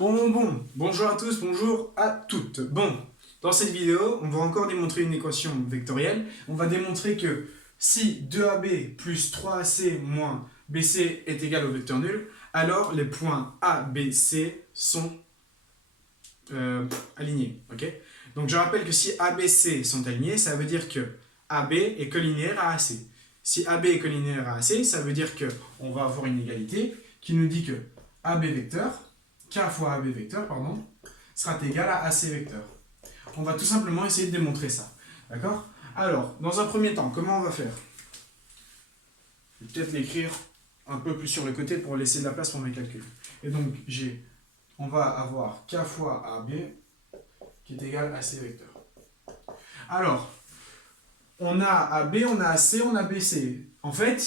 Bonjour à tous, bonjour à toutes. Bon, dans cette vidéo, on va encore démontrer une équation vectorielle. On va démontrer que si 2AB plus 3AC moins BC est égal au vecteur nul, alors les points A, B, C sont alignés. Okay, donc je rappelle que si A, B, C sont alignés, ça veut dire que AB est collinéaire à AC. Si AB est collinéaire à AC, ça veut dire qu'on va avoir une égalité qui nous dit que AB vecteur, K fois AB vecteur, pardon, sera égal à AC vecteur. On va tout simplement essayer de démontrer ça. D'accord? Alors, dans un premier temps, comment on va faire? Je vais peut-être l'écrire un peu plus sur le côté pour laisser de la place pour mes calculs. Et donc, on va avoir K fois AB qui est égal à AC vecteur. Alors, on a AB, on a AC, on a BC. En fait,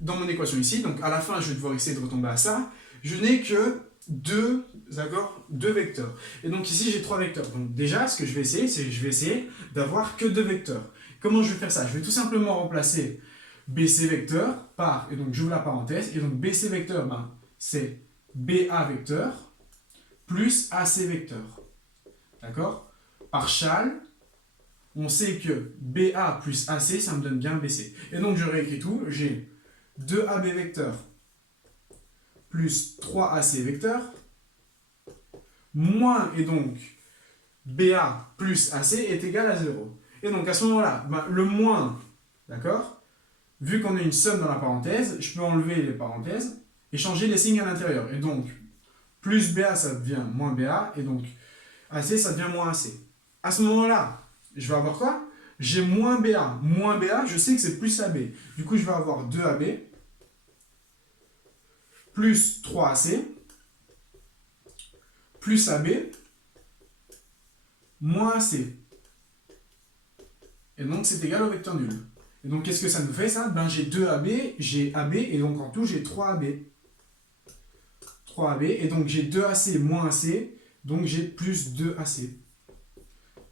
dans mon équation ici, donc à la fin, je vais devoir essayer de retomber à ça, je n'ai que deux vecteurs. Et donc ici, j'ai trois vecteurs. Donc déjà, ce que je vais essayer, c'est que je vais essayer d'avoir que deux vecteurs. Comment je vais faire ça? Je vais tout simplement remplacer BC vecteur par, et donc j'ouvre la parenthèse, et donc BC vecteur, c'est BA vecteur plus AC vecteur. D'accord? Par Chal, on sait que BA plus AC, ça me donne bien BC. Et donc je réécris tout, j'ai 2AB vecteur plus 3AC vecteur, moins, et donc BA plus AC est égal à 0. Et donc à ce moment-là, le moins, d'accord, vu qu'on a une somme dans la parenthèse, je peux enlever les parenthèses et changer les signes à l'intérieur. Et donc, plus BA, ça devient moins BA, et donc AC, ça devient moins AC. À ce moment-là, je vais avoir quoi? J'ai moins BA. Moins BA, je sais que c'est plus AB. Du coup, je vais avoir 2AB plus 3AC plus AB moins AC. Et donc, c'est égal au vecteur nul. Et donc, qu'est-ce que ça nous fait, ça? J'ai 2AB, j'ai AB, et donc en tout, j'ai 3AB. 3AB, et donc j'ai 2AC moins AC, donc j'ai plus 2AC.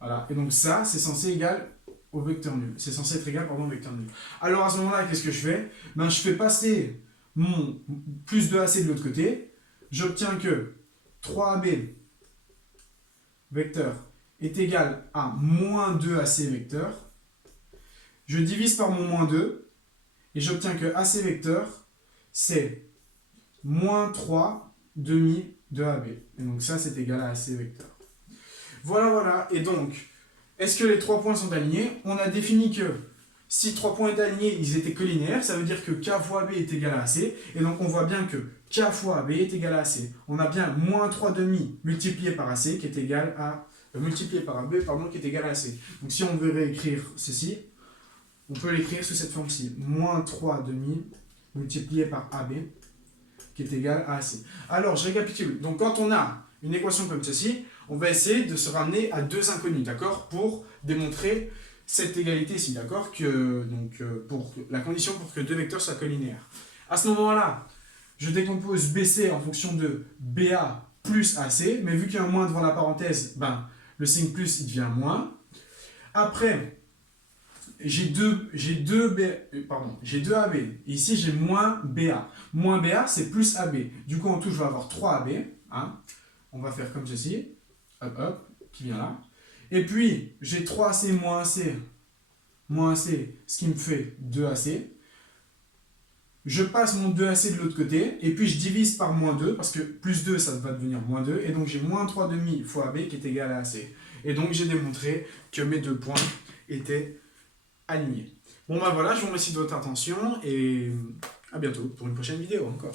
Voilà, et donc ça, c'est censé égal au vecteur nul. C'est censé être égal, au vecteur nul. Alors à ce moment-là, qu'est-ce que je fais? Je fais passer mon plus 2AC de l'autre côté. J'obtiens que 3AB vecteur est égal à moins 2AC vecteur. Je divise par mon moins 2, et j'obtiens que AC vecteur, c'est moins 3 demi de AB. Et donc ça, c'est égal à AC vecteur. Voilà. Et donc, est-ce que les trois points sont alignés? On a défini que si trois points étaient alignés, ils étaient collinéaires. Ça veut dire que K fois AB est égal à AC. Et donc, on voit bien que K fois AB est égal à AC. On a bien moins 3 demi multiplié par AC qui est égal à... multiplié par AB, pardon, qui est égal à AC. Donc, si on veut réécrire ceci, on peut l'écrire sous cette forme-ci. Moins 3 demi multiplié par AB qui est égal à AC. Alors, je récapitule. Donc, quand on a une équation comme ceci, on va essayer de se ramener à deux inconnus, d'accord, pour démontrer cette égalité ici, d'accord, pour la condition pour que deux vecteurs soient collinéaires. À ce moment-là, je décompose BC en fonction de BA plus AC, mais vu qu'il y a un moins devant la parenthèse, le signe plus, il devient moins. Après, j'ai 2 AB, et ici j'ai moins BA. Moins BA, c'est plus AB. Du coup, en tout, je vais avoir 3 AB. Hein. On va faire comme ceci. Hop, qui vient là. Et puis, j'ai 3AC moins AC, ce qui me fait 2AC. Je passe mon 2AC de l'autre côté, et puis je divise par moins 2, parce que plus 2, ça va devenir moins 2, et donc j'ai moins 3 demi fois AB qui est égal à AC. Et donc, j'ai démontré que mes deux points étaient alignés. Bon voilà, je vous remercie de votre attention, et à bientôt pour une prochaine vidéo encore.